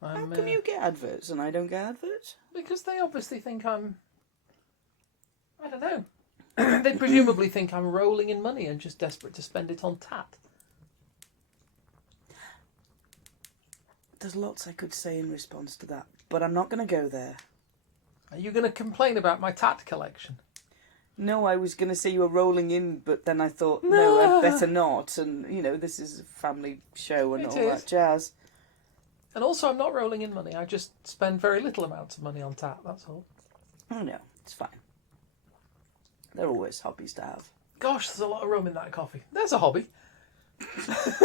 How come you get adverts and I don't get adverts? Because they obviously think I don't know. They presumably think I'm rolling in money and just desperate to spend it on tat. There's lots I could say in response to that, but I'm not going to go there. Are you going to complain about my tat collection? No, I was going to say you were rolling in, but then I thought, no, I'd better not. And, this is a family show and all that jazz. And also, I'm not rolling in money. I just spend very little amounts of money on tat, that's all. Oh, no, it's fine. They're always hobbies to have. Gosh, there's a lot of rum in that coffee. There's a hobby. That's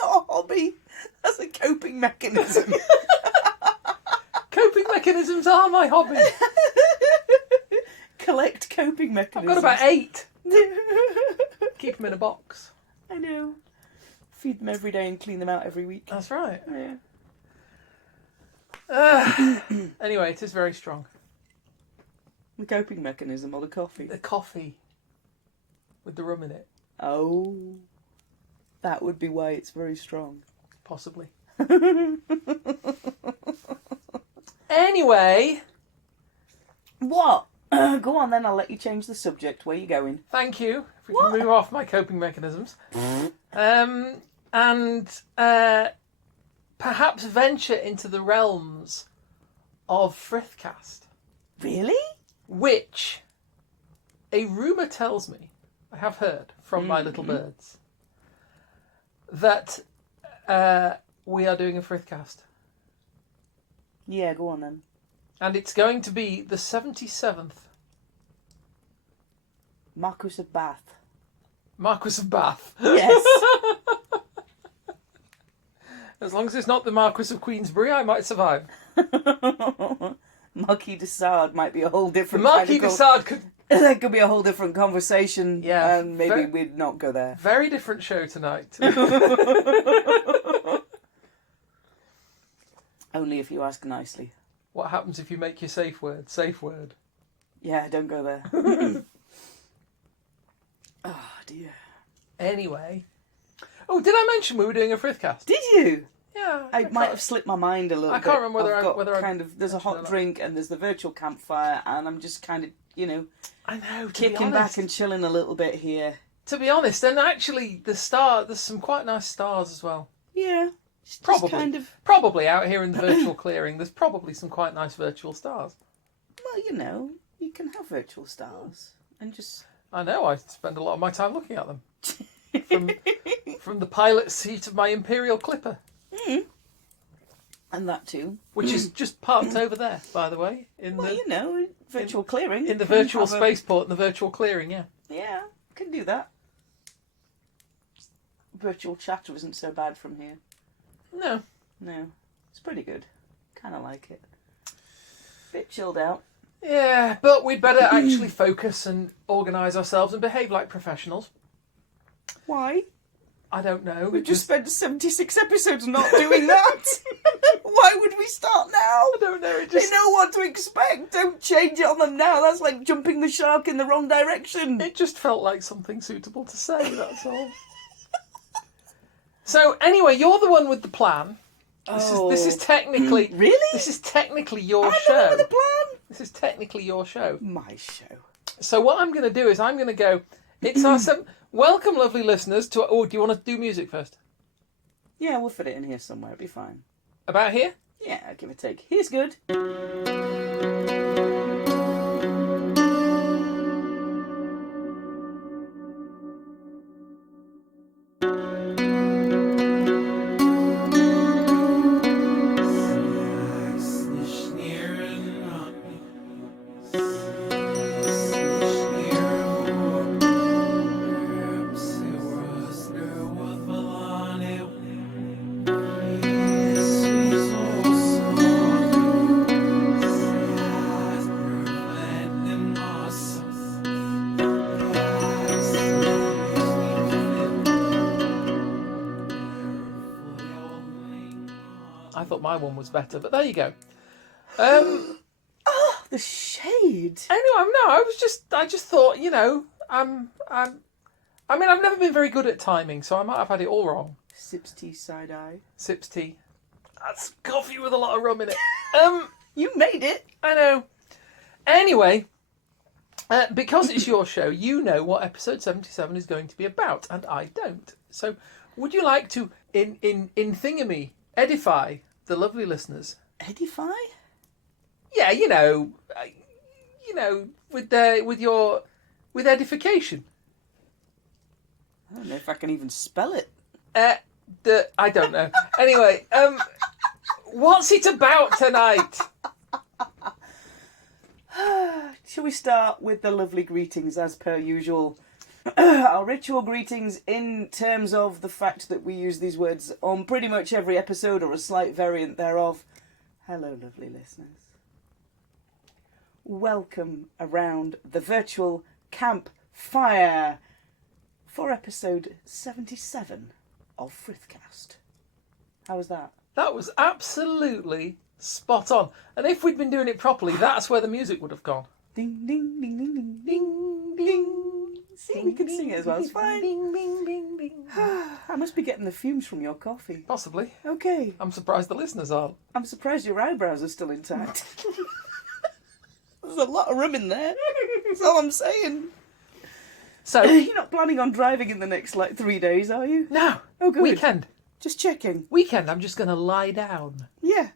not a hobby. That's a coping mechanism. Coping mechanisms are my hobby. Collect coping mechanisms. I've got about 8. Keep them in a box. I know. Feed them every day and clean them out every week. That's right. Yeah. Anyway, it is very strong. The coping mechanism or the coffee? The coffee. With the rum in it. Oh. That would be why it's very strong. Possibly. Anyway. What? Go on then, I'll let you change the subject. Where are you going? Thank you. If we can move off my coping mechanisms. And perhaps venture into the realms of Frithcast. Really? Which a rumour tells me, I have heard from my little birds, that we are doing a Frithcast. Yeah, go on then. And it's going to be the 77th. Marquis of Bath. Marquis of Bath. Yes. As long as it's not the Marquis of Queensberry, I might survive. Marquis de Sade might be a whole different... Marquis de Sade could... That could be a whole different conversation. Yeah. And maybe we'd not go there. Very different show tonight. Only if you ask nicely. What happens if you make your safe word? Safe word. Yeah, don't go there. Oh, dear. Anyway. Oh, did I mention we were doing a Frithcast? Did you? Yeah. I might have slipped my mind a little bit. I can't remember whether I there's a hot drink and there's the virtual campfire and I'm just kind of, I know, kicking back and chilling a little bit here. To be honest, and actually there's some quite nice stars as well. Yeah. Probably out here in the virtual clearing, there's probably some quite nice virtual stars. Well, you can have virtual stars and just... I know, I spend a lot of my time looking at them. From the pilot seat of my Imperial Clipper. Mm. And that too. Which is just parked over there, by the way. Virtual clearing. In the virtual spaceport and the virtual clearing, yeah. Yeah, can do that. Virtual chatter isn't so bad from here. No. It's pretty good. Kind of like it. Bit chilled out. Yeah, but we'd better actually focus and organise ourselves and behave like professionals. Why? I don't know. We've just spent 76 episodes not doing that. Why would we start now? I don't know. They know what to expect. Don't change it on them now. That's like jumping the shark in the wrong direction. It just felt like something suitable to say, that's all. So, anyway, you're the one with the plan. This is technically... Really? This is technically your show. I'm the one with the plan? This is technically your show. My show. So what I'm going to do is I'm going to go... It's our... Welcome, lovely listeners, to... Oh, do you want to do music first? Yeah, we'll fit it in here somewhere. It'll be fine. About here? Yeah, give or take. Here's good. I thought my one was better, but there you go. Oh, the shade. Anyway, no, I just thought, I've never been very good at timing, so I might have had it all wrong. Sips tea, side eye. Sips tea. That's coffee with a lot of rum in it. You made it. I know. Anyway, because it's your show, you know what episode 77 is going to be about, and I don't. So, would you like to, in thingamy, edify the lovely listeners? Edify? Yeah, with edification. I don't know if I can even spell it. I don't know. Anyway, what's it about tonight? Shall we start with the lovely greetings as per usual? Our ritual greetings in terms of the fact that we use these words on pretty much every episode or a slight variant thereof. Hello, lovely listeners. Welcome around the virtual campfire for episode 77 of Frithcast. How was that? That was absolutely spot on. And if we'd been doing it properly, that's where the music would have gone. Ding, ding, ding, ding, ding, ding, ding. See, we can sing it as well. It's fine. Bing, bing, bing, bing. I must be getting the fumes from your coffee. Possibly. Okay. I'm surprised the listeners aren't. I'm surprised your eyebrows are still intact. There's a lot of rum in there. That's all I'm saying. So you're not planning on driving in the next 3 days, are you? No. Oh, good. Weekend. Just checking. Weekend. I'm just going to lie down. Yeah.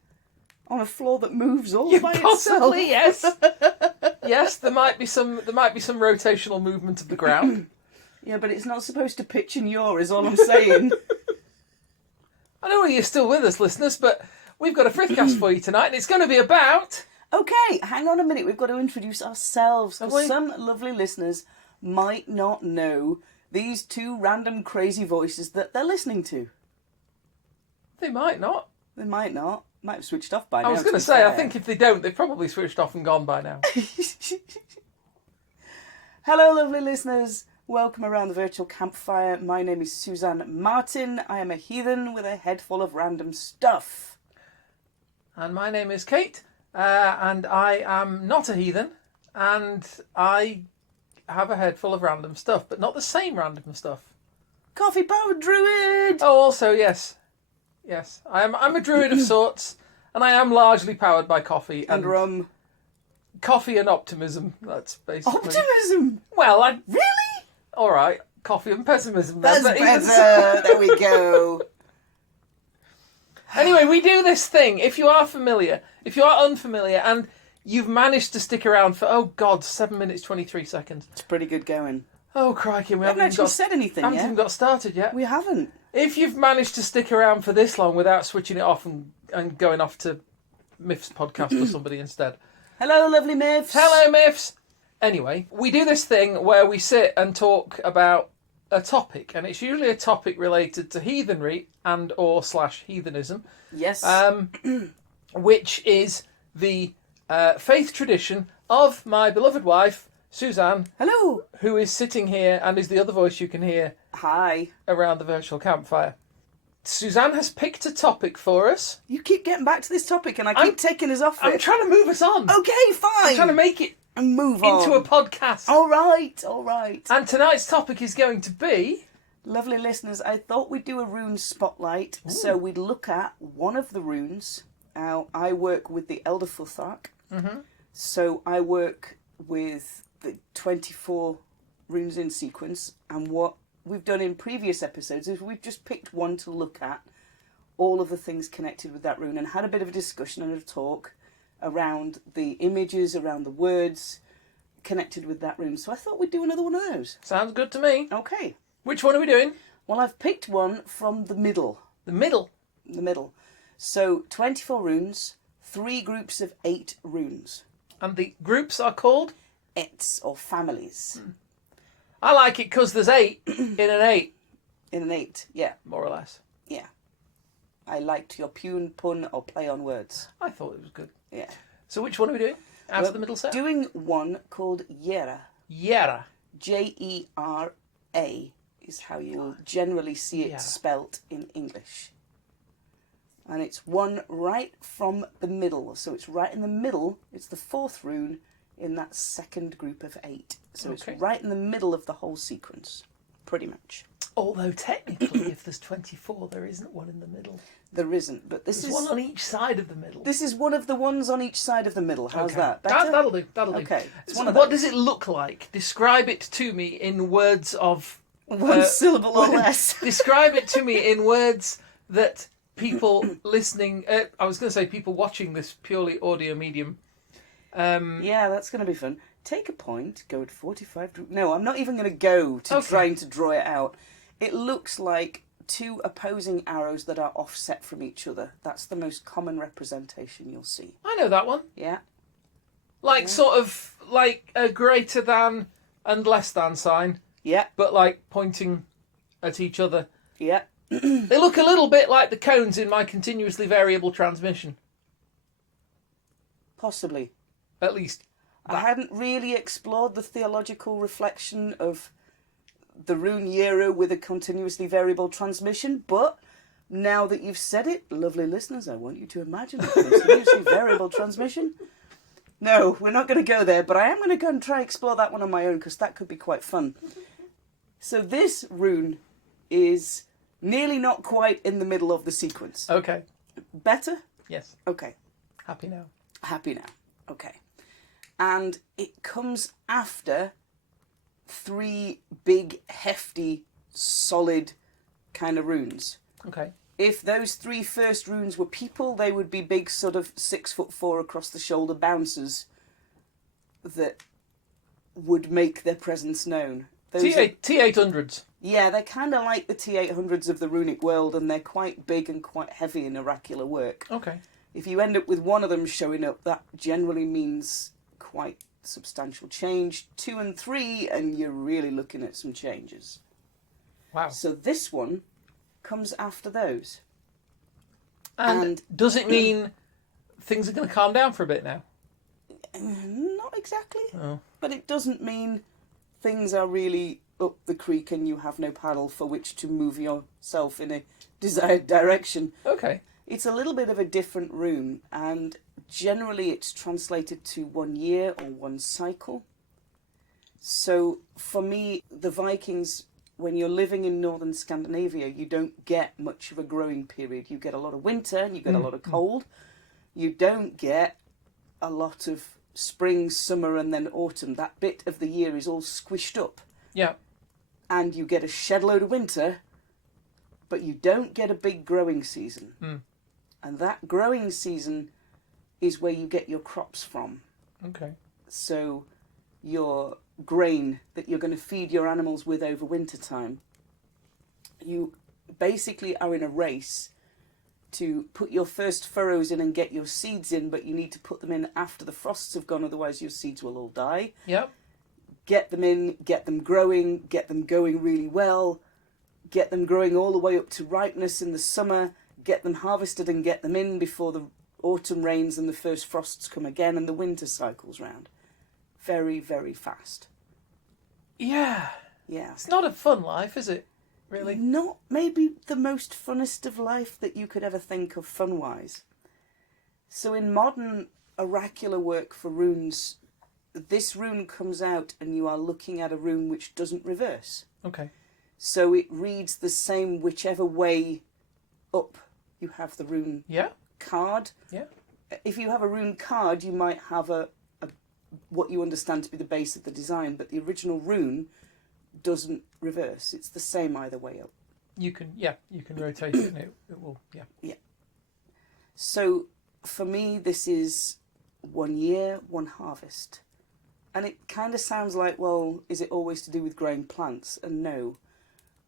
On a floor that moves all by possibly, itself. Yes. Yes, there might be some rotational movement of the ground. Yeah, but it's not supposed to pitch in your, is all I'm saying. I know you're still with us, listeners, but we've got a Frithcast for you tonight, and it's going to be about... Okay, hang on a minute. We've got to introduce ourselves, Have because we? some lovely listeners might not know these two random crazy voices that they're listening to. They might not. They might not. Might have switched off by now. I was going to say, I think if they don't, they've probably switched off and gone by now. Hello, lovely listeners. Welcome around the virtual campfire. My name is Suzanne Martin. I am a heathen with a head full of random stuff. And my name is Kate, and I am not a heathen, and I have a head full of random stuff, but not the same random stuff. Coffee powered druid! Oh, also, yes. Yes, I'm a druid of sorts, and I am largely powered by coffee And rum. Coffee and optimism. That's basically Optimism! Well, Really? all right, coffee and pessimism. That's But even better. There we go. Anyway, we do this thing. If you are unfamiliar, and you've managed to stick around for 7 minutes 23 seconds. It's pretty good going. Oh crikey, we We haven't actually said anything haven't yet. even got started yet. We haven't. If you've managed to stick around for this long without switching it off and going off to MIFFS Podcast or somebody instead. Hello, lovely MIFFS. Hello, MIFFS. Anyway, we do this thing where we sit and talk about a topic, and it's usually a topic related to heathenry and or / heathenism. Yes. Which is the faith tradition of my beloved wife, Suzanne, Hello. who is sitting here and is the other voice you can hear Hi. around the virtual campfire. Suzanne has picked a topic for us. You keep getting back to this topic and I keep taking us off I'm it. trying to move us on. Okay, fine. I'm trying to make it And move on. into a podcast. All right, all right. And tonight's topic is going to be... Lovely listeners, I thought we'd do a rune spotlight. So we'd look at one of the runes. Now, I work with the Elder Futhark. Mm-hmm. So I work with the 24 runes in sequence. And what we've done in previous episodes is we've just picked one to look at all of the things connected with that rune and had a bit of a discussion and a talk around the images, around the words connected with that rune. So I thought we'd do another one of those. Sounds good to me. Okay. Which one are we doing? Well, I've picked one from the middle. The middle. The middle. So 24 runes, 3 groups of 8 runes. And the groups are called? Ets, or families. I like it because there's 8 in an 8. In an 8, yeah. More or less. Yeah. I liked your pun, or play on words. I thought it was good. Yeah. So which one are we doing? As Well, the middle set? Doing one called Jera. Jera. Jera is how you'll generally see it Jera. spelt in English. And it's one right from the middle. So it's right in the middle. It's the 4th rune in that second group of 8. So Okay. it's right in the middle of the whole sequence. Pretty much. Although technically, if there's 24, there isn't one in the middle. There isn't, but this There's is one on each side of the middle. this is one of the ones on each side of the middle. How's Okay. that? Better? That'll do. That'll do. Okay. It's So one of what those. does it look like? Describe it to me in words of One syllable or less. Describe it to me in words that people listening. I was going to say people watching this purely audio medium. Yeah, that's going to be fun. Take a point, go at 45. No, I'm not even going to go to trying to draw it out. It looks like two opposing arrows that are offset from each other. That's the most common representation you'll see. I know that one. Yeah. Like sort of like a greater than and less than sign, Yeah. but like pointing at each other. Yeah. They look a little bit like the cones in my continuously variable transmission. Possibly. At least. I hadn't really explored the theological reflection of the rune Jera with a continuously variable transmission, but now that you've said it, lovely listeners, I want you to imagine a continuously variable transmission. No, we're not going to go there, but I am going to go and try explore that one on my own because that could be quite fun. So this rune is nearly not quite in the middle of the sequence. Okay. Better? Yes. Okay. Happy now. Happy now. Okay. And it comes after three big, hefty, solid kind of runes. Okay. If those three first runes were people, they would be big, sort of 6'4" across the shoulder bouncers that would make their presence known. T800s. Yeah, they're kind of like the T800s of the runic world, and they're quite big and quite heavy in oracular work. Okay. If you end up with one of them showing up, that generally means quite substantial change. 2 and 3, and you're really looking at some changes. Wow. So this one comes after those. And does it mean things are going to calm down for a bit now? Not exactly. Oh. But it doesn't mean things are really up the creek and you have no paddle for which to move yourself in a desired direction. Okay. It's a little bit of a different rune, and generally it's translated to 1 year or one cycle. So for me, the Vikings, when you're living in northern Scandinavia, you don't get much of a growing period. You get a lot of winter and you get a lot of cold. You don't get a lot of spring, summer, and then autumn. That bit of the year is all squished up. Yeah. And you get a shed load of winter, but you don't get a big growing season. Mm. And that growing season is where you get your crops from. Okay. So your grain that you're going to feed your animals with over winter time, you basically are in a race to put your first furrows in and get your seeds in, but you need to put them in after the frosts have gone, otherwise your seeds will all die. Yep. Get them in, get them growing, get them going really well, get them growing all the way up to ripeness in the summer, get them harvested and get them in before the autumn rains and the first frosts come again and the winter cycles round. Very, very fast. Yeah. Yeah. It's not a fun life, is it? Really? Not maybe the most funnest of life that you could ever think of fun-wise. So in modern oracular work for runes, this rune comes out and you are looking at a rune which doesn't reverse. Okay. So it reads the same whichever way up you have the rune Yeah. card. Yeah. If you have a rune card, you might have a what you understand to be the base of the design, but the original rune doesn't reverse. It's the same either way up. You can rotate it and it will, yeah. Yeah. So for me, this is 1 year, one harvest. And it kind of sounds like, well, is it always to do with growing plants? And no.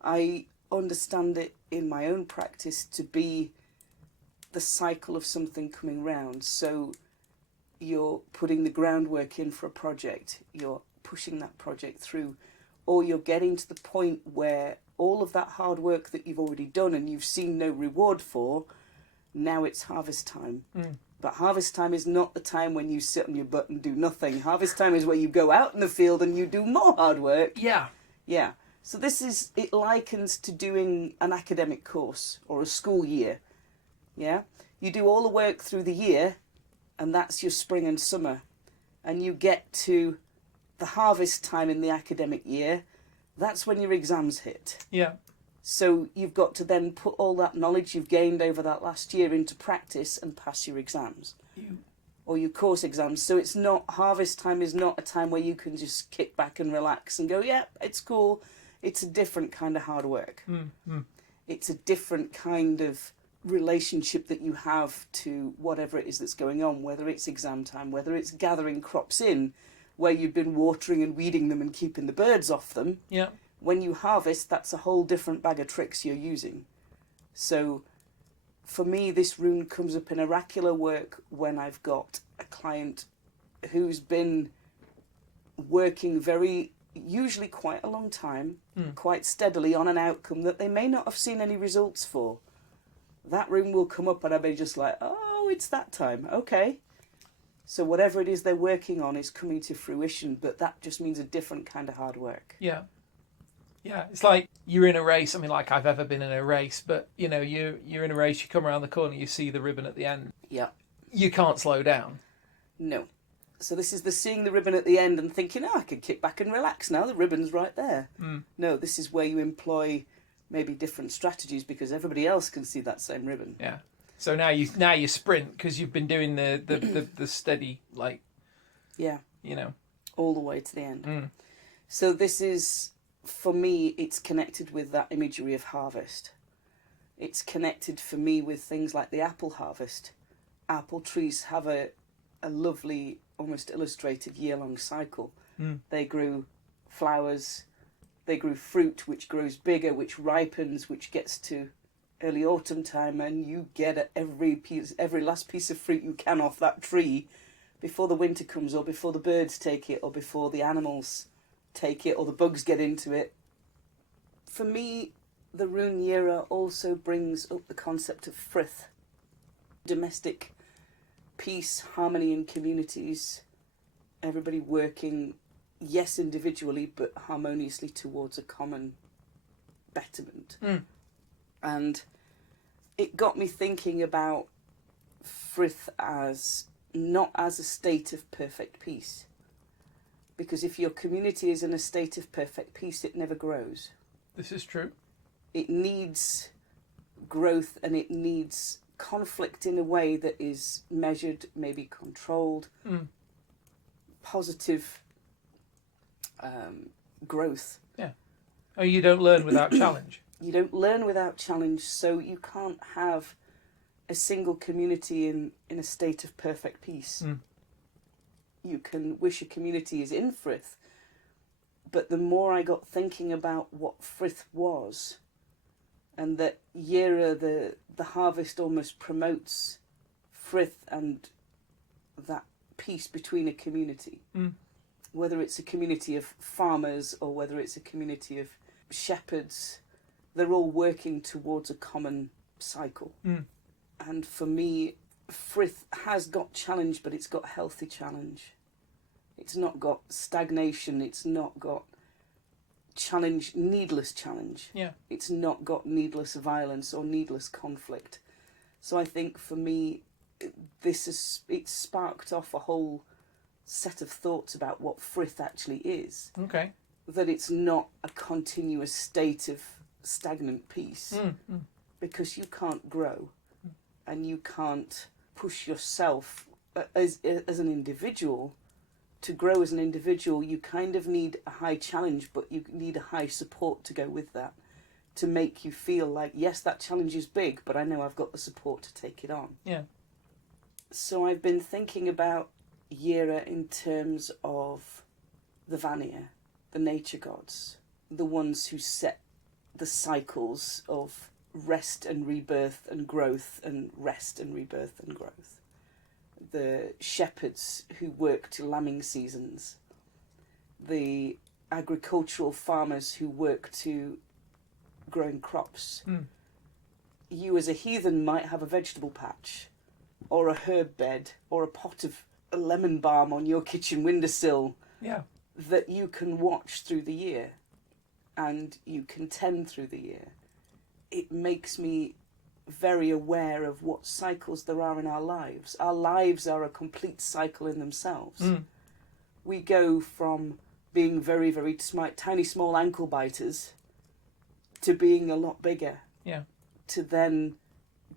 I understand it in my own practice to be the cycle of something coming round. So you're putting the groundwork in for a project, you're pushing that project through, or you're getting to the point where all of that hard work that you've already done and you've seen no reward for, now it's harvest time. Mm. But harvest time is not the time when you sit on your butt and do nothing. Harvest time is where you go out in the field and you do more hard work. Yeah. Yeah. So it likens to doing an academic course or a school year. Yeah. You do all the work through the year, and that's your spring and summer. And you get to the harvest time in the academic year, that's when your exams hit. Yeah. So you've got to then put all that knowledge you've gained over that last year into practice and pass your exams. Or your course exams. So it's not, harvest time is not a time where you can just kick back and relax and go, yeah, it's cool. It's a different kind of hard work. It's a different kind of relationship that you have to whatever it is that's going on, whether it's exam time, whether it's gathering crops in, where you've been watering and weeding them and keeping the birds off them. Yeah. When you harvest, that's a whole different bag of tricks you're using. So for me, this rune comes up in oracular work when I've got a client who's been working usually quite a long time, quite steadily on an outcome that they may not have seen any results for. That rune will come up and I'll be just like, oh, it's that time. Okay. So whatever it is they're working on is coming to fruition, but that just means a different kind of hard work. Yeah. Yeah, it's like you're in a race. I mean, like I've ever been in a race, but you know, you're in a race. You come around the corner, you see the ribbon at the end. Yeah. You can't slow down. No. So this is the seeing the ribbon at the end and thinking, I can kick back and relax now. The ribbon's right there. No, this is where you employ maybe different strategies because everybody else can see that same ribbon. Yeah. So now you sprint because you've been doing the steady, like. Yeah. You know. All the way to the end. So this is. For me, it's connected with that imagery of harvest. It's connected for me with things like the apple harvest. Apple trees have a lovely, almost illustrated year-long cycle. They grew flowers, they grew fruit, which grows bigger, which ripens, which gets to early autumn time, and you get every last piece of fruit you can off that tree before the winter comes, or before the birds take it, or before the animals take it, or the bugs get into it. For me, the rune Jera also brings up the concept of frith, domestic peace, harmony in communities, everybody working, yes, individually, but harmoniously towards a common betterment. And it got me thinking about frith as not as a state of perfect peace. Because if your community is in a state of perfect peace, it never grows. This is true. It needs growth and it needs conflict in a way that is measured, maybe controlled, positive growth. Yeah. Oh, you don't learn without challenge. You don't learn without challenge, so you can't have a single community in a state of perfect peace. You can wish a community is in frith, but the more I got thinking about what frith was, and that Jera, the harvest almost promotes frith and that peace between a community. Whether it's a community of farmers or whether it's a community of shepherds, they're all working towards a common cycle. And for me, frith has got challenge, but it's got healthy challenge. It's not got stagnation. It's not got challenge, needless challenge. Yeah. It's not got needless violence or needless conflict. So I think for me, it's sparked off a whole set of thoughts about what frith actually is. Okay. That it's not a continuous state of stagnant peace, because you can't grow and you can't push yourself as an individual. To grow as an individual, you kind of need a high challenge, but you need a high support to go with that, to make you feel like, yes, that challenge is big, but I know I've got the support to take it on. Yeah. So I've been thinking about Jera in terms of the Vanir, the nature gods, the ones who set the cycles of rest and rebirth and growth and rest and rebirth and growth. The shepherds who work to lambing seasons, the agricultural farmers who work to growing crops. You as a heathen might have a vegetable patch or a herb bed or a pot of lemon balm on your kitchen windowsill that you can watch through the year and you can tend through the year. It makes me very aware of what cycles there are in our lives. Our lives are a complete cycle in themselves. We go from being very, very tiny, small ankle biters to being a lot bigger. Yeah. To then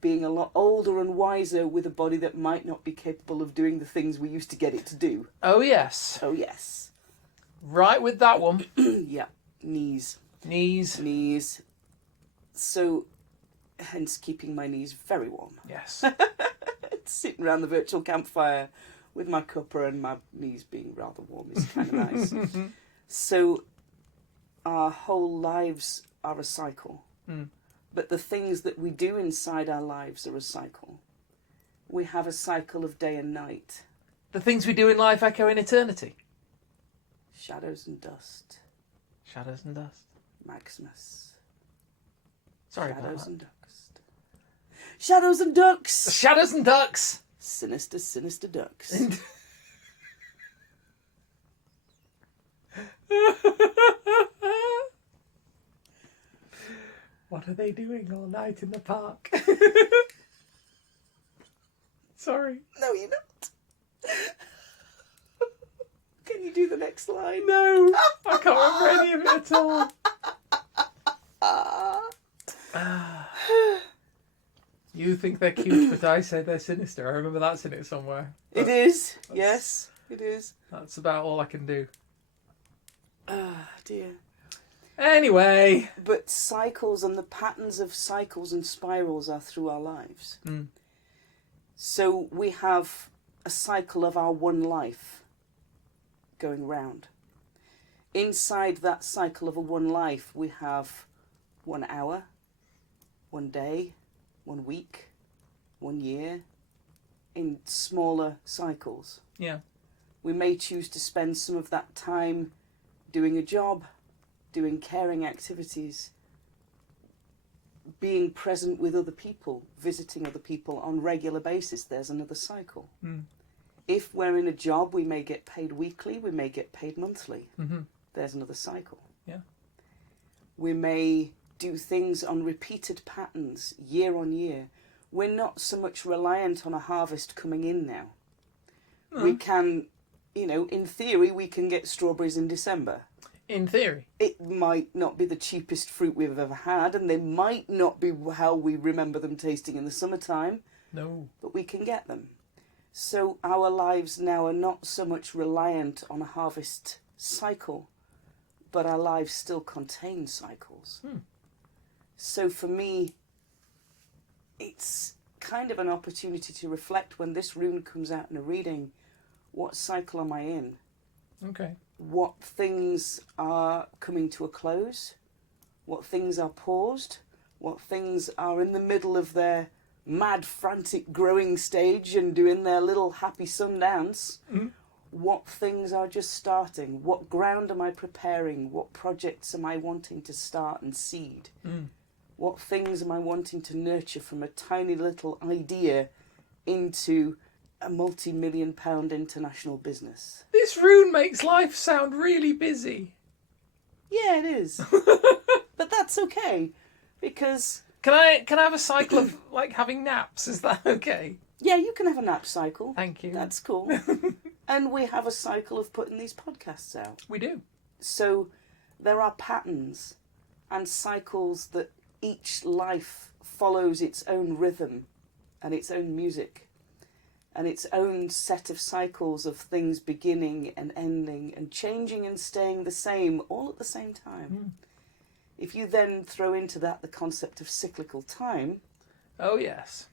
being a lot older and wiser with a body that might not be capable of doing the things we used to get it to do. Oh, yes. Oh, yes. Right with that one. Yeah. Knees. Knees. So, hence keeping my knees very warm. Yes. Sitting around the virtual campfire with my cuppa and my knees being rather warm is kind of nice. So, our whole lives are a cycle. Mm. But the things that we do inside our lives are a cycle. We have a cycle of day and night. The things we do in life echo in eternity. Shadows and dust. Shadows and dust. Maximus. Sorry Shadows about that. and dust. Shadows and ducks! Shadows and ducks! Sinister, sinister ducks. What are they doing all night in the park? Sorry. No, you're not. Can you do the next line? No, I can't remember any of it at all. You think they're cute, but I say they're sinister. I remember that's in it somewhere. It is. Yes, it is. That's about all I can do. Ah, dear. Anyway. But cycles and the patterns of cycles and spirals are through our lives. Mm. So we have a cycle of our one life going round. Inside that cycle of a one life, we have 1 hour, 1 day, 1 week, 1 year, in smaller cycles. Yeah. We may choose to spend some of that time doing a job, doing caring activities, being present with other people, visiting other people on a regular basis. There's another cycle. Mm. If we're in a job, we may get paid weekly, we may get paid monthly. Mm-hmm. There's another cycle. Yeah. We may do things on repeated patterns year on year. We're not so much reliant on a harvest coming in now. Mm. We can, in theory, we can get strawberries in December. In theory. It might not be the cheapest fruit we've ever had, and they might not be how we remember them tasting in the summertime. No. But we can get them. So our lives now are not so much reliant on a harvest cycle, but our lives still contain cycles. Hmm. So for me, it's kind of an opportunity to reflect when this rune comes out in a reading. What cycle am I in? Okay. What things are coming to a close? What things are paused? What things are in the middle of their mad, frantic growing stage and doing their little happy sundance? Mm. What things are just starting? What ground am I preparing? What projects am I wanting to start and seed? Mm. What things am I wanting to nurture from a tiny little idea into a multi-million-pound international business? This rune makes life sound really busy. Yeah, it is. But that's okay, because... Can I have a cycle of, having naps? Is that okay? Yeah, you can have a nap cycle. Thank you. That's cool. And we have a cycle of putting these podcasts out. We do. So there are patterns and cycles that each life follows its own rhythm and its own music and its own set of cycles of things beginning and ending and changing and staying the same all at the same time. Mm. If you then throw into that the concept of cyclical time... Oh, yes.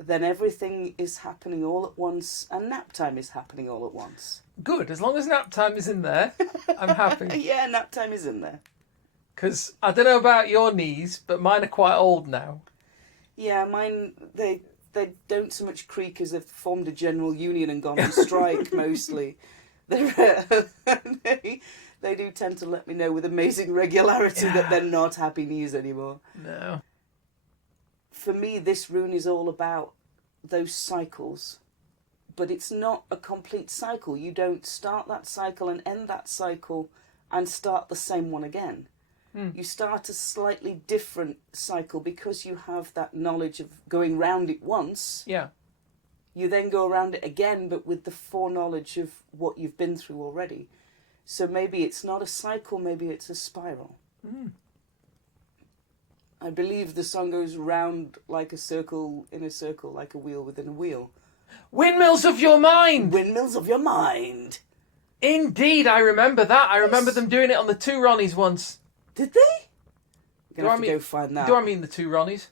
Then everything is happening all at once and nap time is happening all at once. Good. As long as nap time is in there, I'm happy. Yeah, nap time is in there. Because I don't know about your knees, but mine are quite old now. Yeah, mine, they don't so much creak as they've formed a general union and gone on strike, mostly. They do tend to let me know with amazing regularity that they're not happy knees anymore. No. For me, this rune is all about those cycles. But it's not a complete cycle. You don't start that cycle and end that cycle and start the same one again. Mm. You start a slightly different cycle because you have that knowledge of going round it once. Yeah. You then go around it again, but with the foreknowledge of what you've been through already. So maybe it's not a cycle, maybe it's a spiral. Mm. I believe the song goes round like a circle in a circle, like a wheel within a wheel. Windmills of Your Mind! Windmills of Your Mind. Indeed, I remember that. I remember them doing it on the Two Ronnies once. Did they? You're going to have to go find that. Do I mean the Two Ronnies?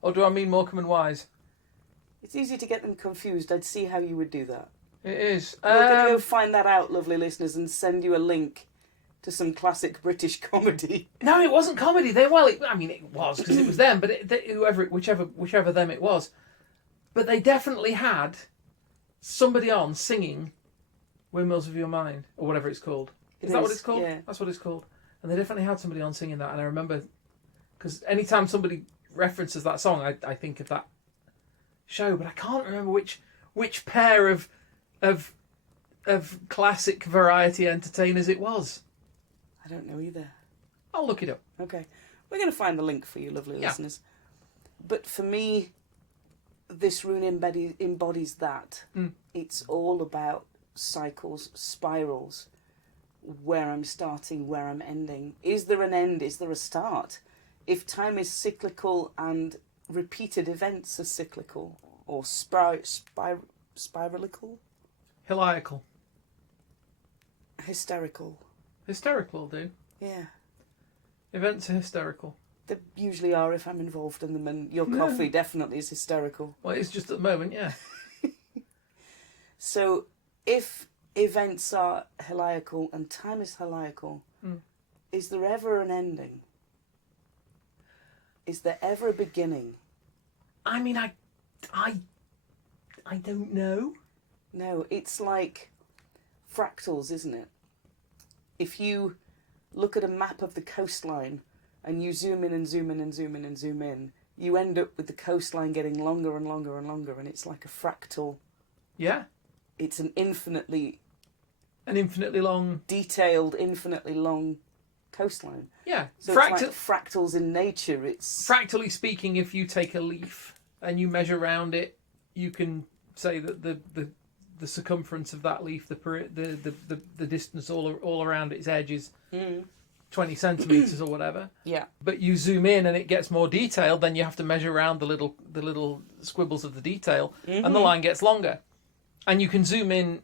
Or do I mean Morecambe and Wise? It's easy to get them confused. I'd see how you would do that. It is. We're going to go find that out, lovely listeners, and send you a link to some classic British comedy. No, it wasn't comedy. It was because it was them, but whichever them it was. But they definitely had somebody on singing Windmills of Your Mind, or whatever it's called. Is that what it's called? Yeah. That's what it's called. And they definitely had somebody on singing that, and I remember, because anytime somebody references that song, I think of that show, but I can't remember which pair of classic variety entertainers it was. I don't know either. I'll look it up. Okay. We're going to find the link for you, lovely listeners. But for me, this rune embodies that. It's all about cycles, spirals, where I'm starting, where I'm ending. Is there an end? Is there a start? If time is cyclical and repeated events are cyclical, or spiralical? Heliacal. Hysterical. Hysterical will do. Yeah. Events are hysterical. They usually are if I'm involved in them, and your coffee definitely is hysterical. Well, it's just at the moment, yeah. So, if events are heliacal and time is heliacal, is there ever an ending? Is there ever a beginning? I mean, I don't know. No, it's like fractals, isn't it? If you look at a map of the coastline and you zoom in and zoom in and zoom in and zoom in, you end up with the coastline getting longer and longer and longer, and it's like a fractal. Yeah. It's an infinitely long... detailed, infinitely long coastline. Yeah. So it's like fractals in nature. It's... Fractally speaking, if you take a leaf and you measure around it, you can say that the circumference of that leaf, the distance all around its edge is 20 centimetres or whatever. Yeah. But you zoom in and it gets more detailed, then you have to measure around the little squibbles of the detail, and the line gets longer. And you can zoom in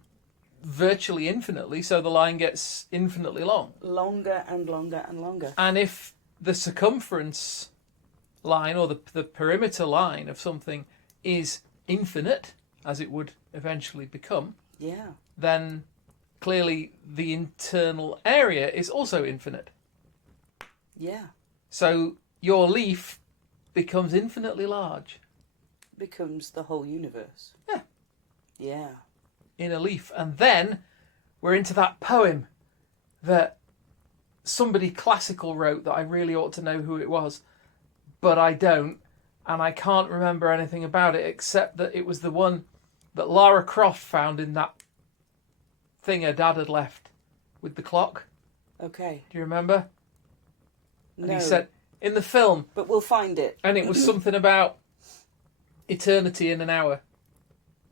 virtually infinitely, so the line gets infinitely long. Longer and longer and longer. And if the circumference line, or the perimeter line of something, is infinite, as it would eventually become, then clearly the internal area is also infinite. Yeah. So your leaf becomes infinitely large. Becomes the whole universe. Yeah. Yeah. In a leaf. And then we're into that poem that somebody classical wrote that I really ought to know who it was, but I don't, and I can't remember anything about it except that it was the one that Lara Croft found in that thing her dad had left with the clock. Okay. Do you remember? No. And he said, in the film. But we'll find it. And it was something about eternity in an hour.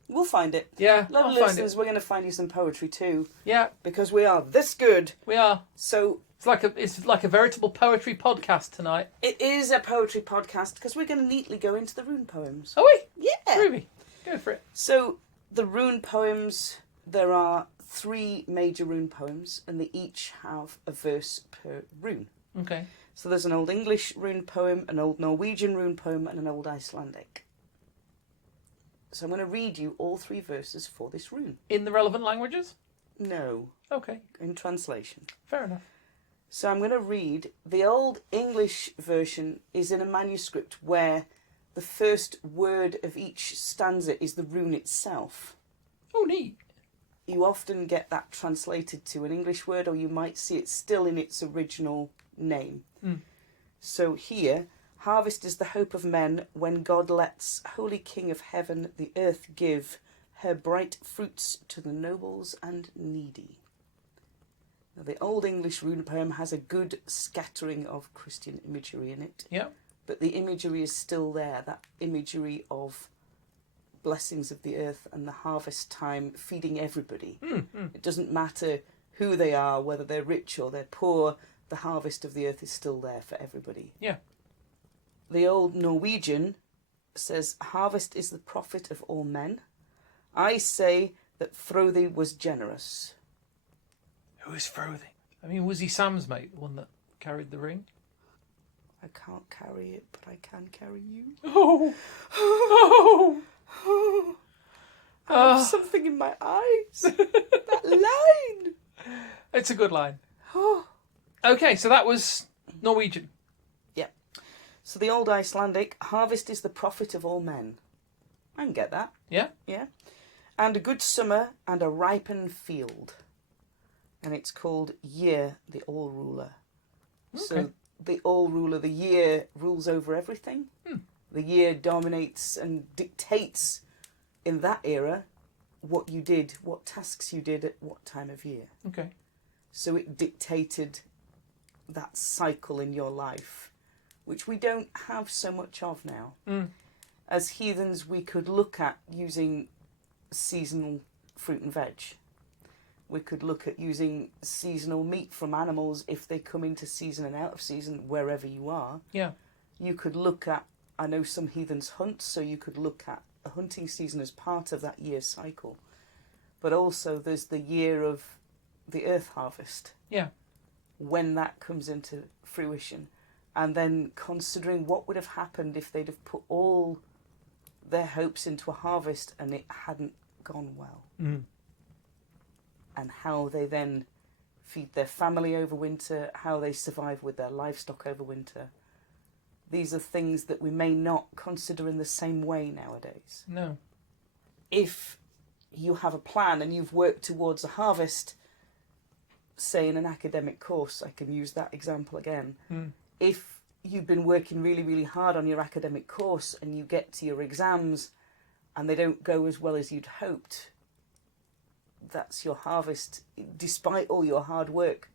We'll find it. Yeah, Lovely listeners, we're going to find you some poetry too. Yeah. Because we are this good. We are. So... It's like a veritable poetry podcast tonight. It is a poetry podcast because we're going to neatly go into the rune poems. Are we? Yeah. Ruby, go for it. So, the rune poems, there are 3 major rune poems, and they each have a verse per rune. Okay. So there's an Old English rune poem, an Old Norwegian rune poem, and an Old Icelandic. So I'm going to read you all 3 verses for this rune. In the relevant languages? No. Okay. In translation. Fair enough. So I'm going to read, the Old English version is in a manuscript where the first word of each stanza is the rune itself. Oh, neat. You often get that translated to an English word, or you might see it still in its original name. So here, harvest is the hope of men when God lets Holy King of Heaven the earth give her bright fruits to the nobles and needy. Now, the Old English rune poem has a good scattering of Christian imagery in it. Yeah. But the imagery is still there, that imagery of blessings of the earth and the harvest time feeding everybody. It doesn't matter who they are, whether they're rich or they're poor, the harvest of the earth is still there for everybody. Yeah. the old Norwegian says, harvest is the profit of all men. I say that Frodi was generous. Who is Frodi? I mean, was he Sam's mate, the one that carried the ring? I can't carry it, but I can carry you. Oh! Oh! I have something in my eyes. That line. It's a good line. Oh. Okay, so that was Norwegian. Yeah. So the old Icelandic, harvest is the profit of all men. I can get that. Yeah? Yeah. And a good summer and a ripened field. And it's called year, the all-ruler. Okay. So the all-ruler, the year rules over everything. The year dominates and dictates in that era what you did, what tasks you did at what time of year. Okay. So it dictated that cycle in your life, which we don't have so much of now. As heathens, we could look at using seasonal fruit and veg. We could look at using seasonal meat from animals if they come into season and out of season, wherever you are. Yeah. You could look at, I know some heathens hunt, so you could look at a hunting season as part of that year cycle. But also there's the year of the earth harvest. Yeah. When that comes into fruition. And then considering what would have happened if they'd have put all their hopes into a harvest and it hadn't gone well. And how they then feed their family over winter, how they survive with their livestock over winter. These are things that we may not consider in the same way nowadays. No. If you have a plan and you've worked towards a harvest, say in an academic course, I can use that example again. If you've been working really, really hard on your academic course and you get to your exams and they don't go as well as you'd hoped, that's your harvest, despite all your hard work,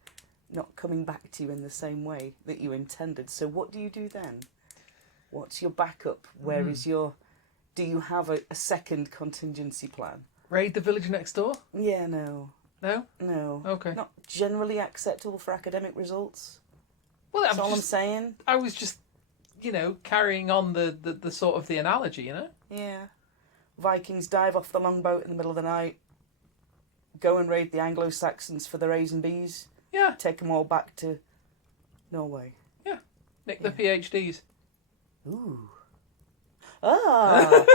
not coming back to you in the same way that you intended. So what do you do then? What's your backup? Where is your... Do you have a second contingency plan? Raid the village next door? Yeah, no. No? No. Okay. Not generally acceptable for academic results. Well, That's all I'm saying. I was just, carrying on the sort of the analogy, Yeah. Vikings dive off the longboat in the middle of the night, go and raid the Anglo-Saxons for their A's and B's. Yeah. Take them all back to Norway. Yeah. Nick the PhDs. Ooh. Ah.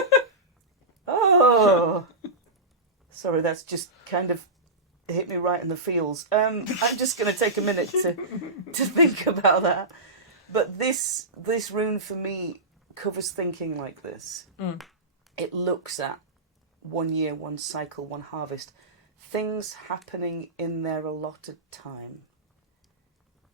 Oh. Sorry, that's just kind of hit me right in the feels. I'm just going to take a minute to think about that. But this rune for me covers thinking like this. It looks at 1 year, one cycle, one harvest. Things happening in their allotted time.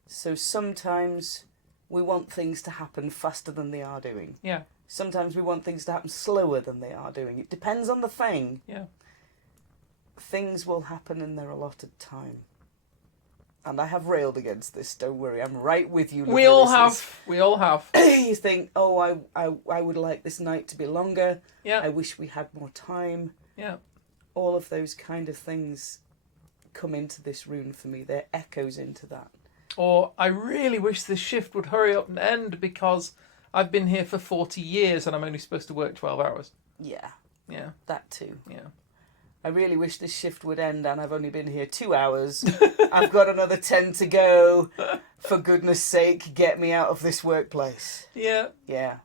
So sometimes we want things to happen faster than they are doing. Yeah. Sometimes we want things to happen slower than they are doing. It depends on the thing. Yeah. Things will happen in their allotted time. And I have railed against this, don't worry. I'm right with you. We all have. We all have. You think, oh, I would like this night to be longer. Yeah. I wish we had more time. Yeah. All of those kind of things come into this rune for me. They're echoes into that. Or, I really wish this shift would hurry up and end because I've been here for 40 years and I'm only supposed to work 12 hours. Yeah. Yeah. That too. Yeah. I really wish this shift would end and I've only been here 2 hours. I've got another 10 to go. For goodness sake, get me out of this workplace. Yeah. Yeah.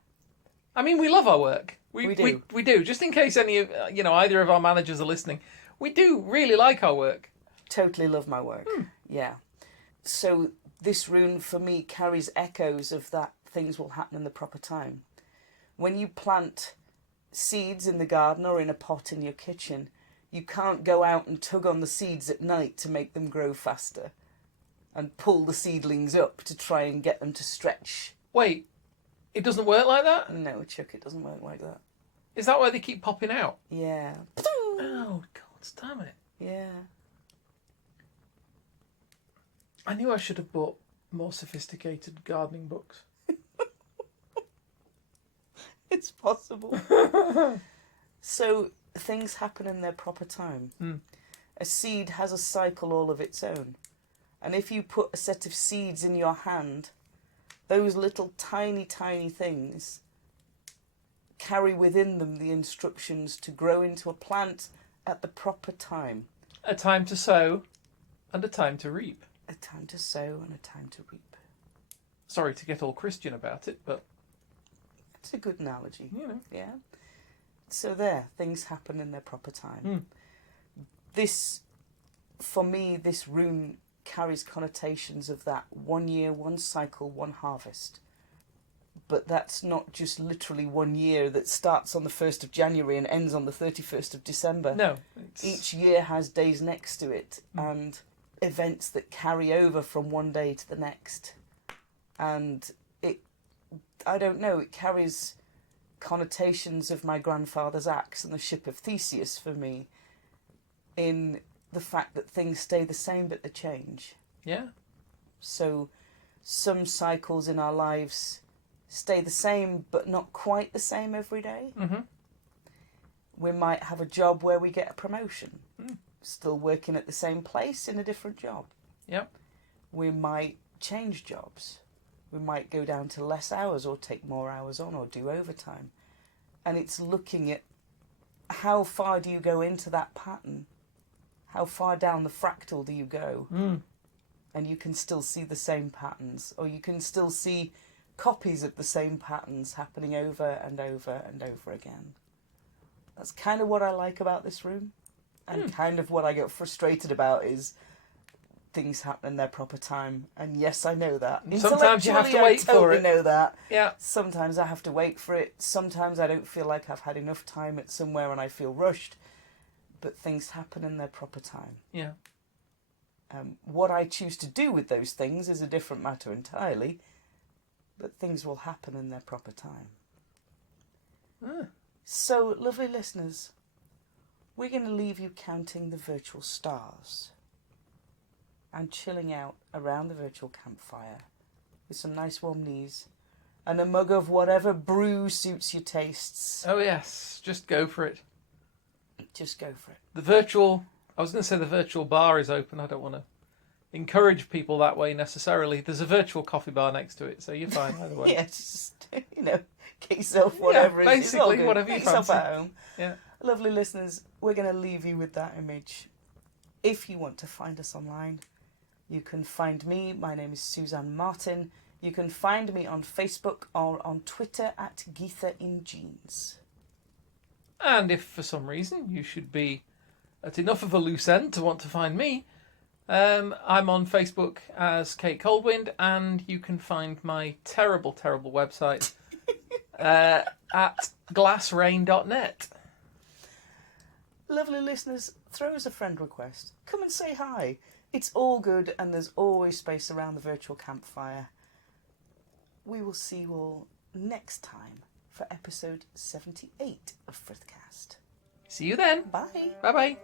I mean, we love our work. We do. We do. Just in case any of, either of our managers are listening, we do really like our work. Totally love my work. Yeah. So this rune for me carries echoes of that things will happen in the proper time. When you plant seeds in the garden or in a pot in your kitchen, you can't go out and tug on the seeds at night to make them grow faster and pull the seedlings up to try and get them to stretch. Wait, it doesn't work like that? No, Chuck, it doesn't work like that. Is that why they keep popping out? Yeah. Oh, God damn it. Yeah. I knew I should have bought more sophisticated gardening books. It's possible. So things happen in their proper time. A seed has a cycle all of its own. And if you put a set of seeds in your hand those little tiny, tiny things carry within them the instructions to grow into a plant at the proper time. A time to sow and a time to reap. A time to sow and a time to reap. Sorry to get all Christian about it, but... It's a good analogy. You know. Yeah. So there, things happen in their proper time. This, for me, this rune carries connotations of that 1 year, 1 cycle, 1 harvest. But that's not just literally 1 year that starts on the 1st of January and ends on the 31st of December. No. Each year has days next to it and events that carry over from one day to the next. And I don't know, it carries connotations of my grandfather's axe and the ship of Theseus for me, in the fact that things stay the same but they change. Yeah. So some cycles in our lives stay the same but not quite the same every day. We might have a job where we get a promotion, still working at the same place in a different job. Yep. We might change jobs. We might go down to less hours or take more hours on or do overtime. And it's looking at how far do you go into that pattern? How far down the fractal do you go? And you can still see the same patterns, or you can still see copies of the same patterns happening over and over and over again. That's kind of what I like about this room. And kind of what I get frustrated about is things happen in their proper time. And yes, I know that. Sometimes you have to wait I totally for it. know that. Yeah. Sometimes I have to wait for it. Sometimes I don't feel like I've had enough time at somewhere and I feel rushed. But things happen in their proper time. Yeah. What I choose to do with those things is a different matter entirely. But things will happen in their proper time. So, lovely listeners, we're going to leave you counting the virtual stars and chilling out around the virtual campfire with some nice warm knees and a mug of whatever brew suits your tastes. Oh, yes. Just go for it. Just go for it. I was going to say the virtual bar is open. I don't want to encourage people that way necessarily. There's a virtual coffee bar next to it, so you're fine either way. Yeah, just, get yourself whatever. Yeah, it's all basically, good. whatever you Get yourself fancy. at home. Yeah. Lovely listeners, we're going to leave you with that image. If you want to find us online, you can find me. My name is Suzanne Martin. You can find me on Facebook or on Twitter at Geetha in Jeans. And if for some reason you should be at enough of a loose end to want to find me, I'm on Facebook as Kate Coldwind, and you can find my terrible, terrible website at glassrain.net. Lovely listeners, throw us a friend request. Come and say hi. It's all good, and there's always space around the virtual campfire. We will see you all next time for episode 78 of Frithcast. See you then. Bye. Bye-bye.